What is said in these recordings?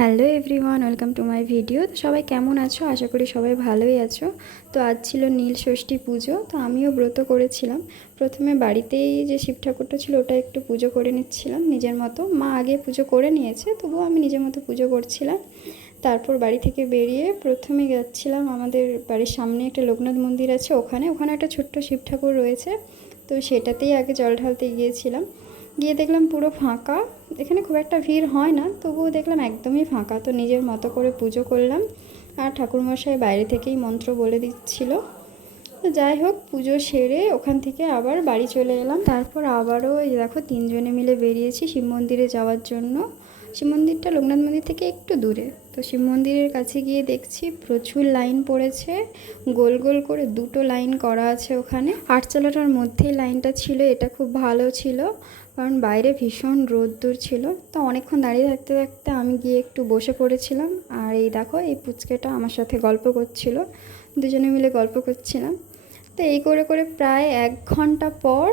Hello everyone, welcome to my video. তো সবাই কেমন আছো? আশা করি সবাই ভালোই আছো। তো আজ ছিল নীল ষষ্ঠী পুজো, তো আমিও ব্রত করেছিলাম। প্রথমে বাড়িতেই যে শিব ঠাকুরটা ছিল ওটা একটু পুজো করে নিচ্ছিলাম নিজের মতো। মা আগে পুজো করে নিয়েছে, তবুও আমি নিজের মতো পুজো করছিলাম। তারপর বাড়ি থেকে বেরিয়ে প্রথমে যাচ্ছিলাম, আমাদের বাড়ির সামনে একটা লোকনাথ মন্দির আছে, ওখানে একটা ছোট্ট শিব ঠাকুর রয়েছে। তো সেটাতেই আগে জল ঢালতে গিয়েছিলাম। গিয়ে দেখলাম পুরো ফাঁকা। এখানে খুব একটা ভিড় হয় না, তবুও দেখলাম একদমই ফাঁকা। তো নিজের মতো করে পুজো করলাম, আর ঠাকুরমশাই বাইরে থেকেই মন্ত্র বলে দিচ্ছিল। তো যাই হোক, পুজো সেরে ওখান থেকে আবার বাড়ি চলে এলাম। তারপর আবারও এই দেখো 3 জনে মিলে বেরিয়েছি শিব মন্দিরে যাওয়ার জন্য। শিব মন্দিরটা লোকনাথ মন্দির থেকে একটু দূরে। তো শিব মন্দিরের কাছে গিয়ে দেখছি প্রচুর লাইন পড়েছে, গোল গোল করে 2টো লাইন করা আছে ওখানে। আটচালাটার মধ্যেই লাইনটা ছিল, এটা খুব ভালো ছিল, কারণ বাইরে ভীষণ রোদ্দুর ছিল। তো অনেকক্ষণ দাঁড়িয়ে থাকতে থাকতে আমি গিয়ে একটু বসে পড়েছিলাম। আর এই দেখো, এই পুচকেটা আমার সাথে গল্প করছিল, দুজনে মিলে গল্প করছিলাম। তো এই করে করে প্রায় 1 ঘন্টা পর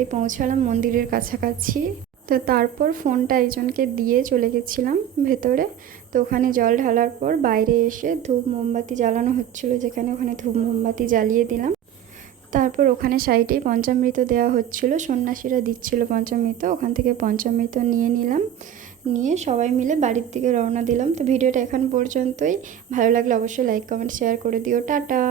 এই পৌঁছালাম মন্দিরের কাছাকাছি। তো তারপর ফোনটা একজনকে দিয়ে চলে গেছিলাম ভেতরে। তো ওখানে জল ঢালার পর বাইরে এসে ধূপ মোমবাতি জ্বালানো হচ্ছিলো, যেখানে ওখানে ধূপ মোমবাতি জ্বালিয়ে দিলাম। তারপর ওখানে সাইডেই পঞ্চামৃত দেওয়া হচ্ছিলো, সন্ন্যাসীরা দিচ্ছিলো পঞ্চামৃত, ওখান থেকে পঞ্চামৃত নিয়ে নিলাম। নিয়ে সবাই মিলে বাড়ির দিকে রওনা দিলাম। তো ভিডিওটা এখন পর্যন্তই। ভালো লাগলে অবশ্যই লাইক কমেন্ট শেয়ার করে দিও। টাটা।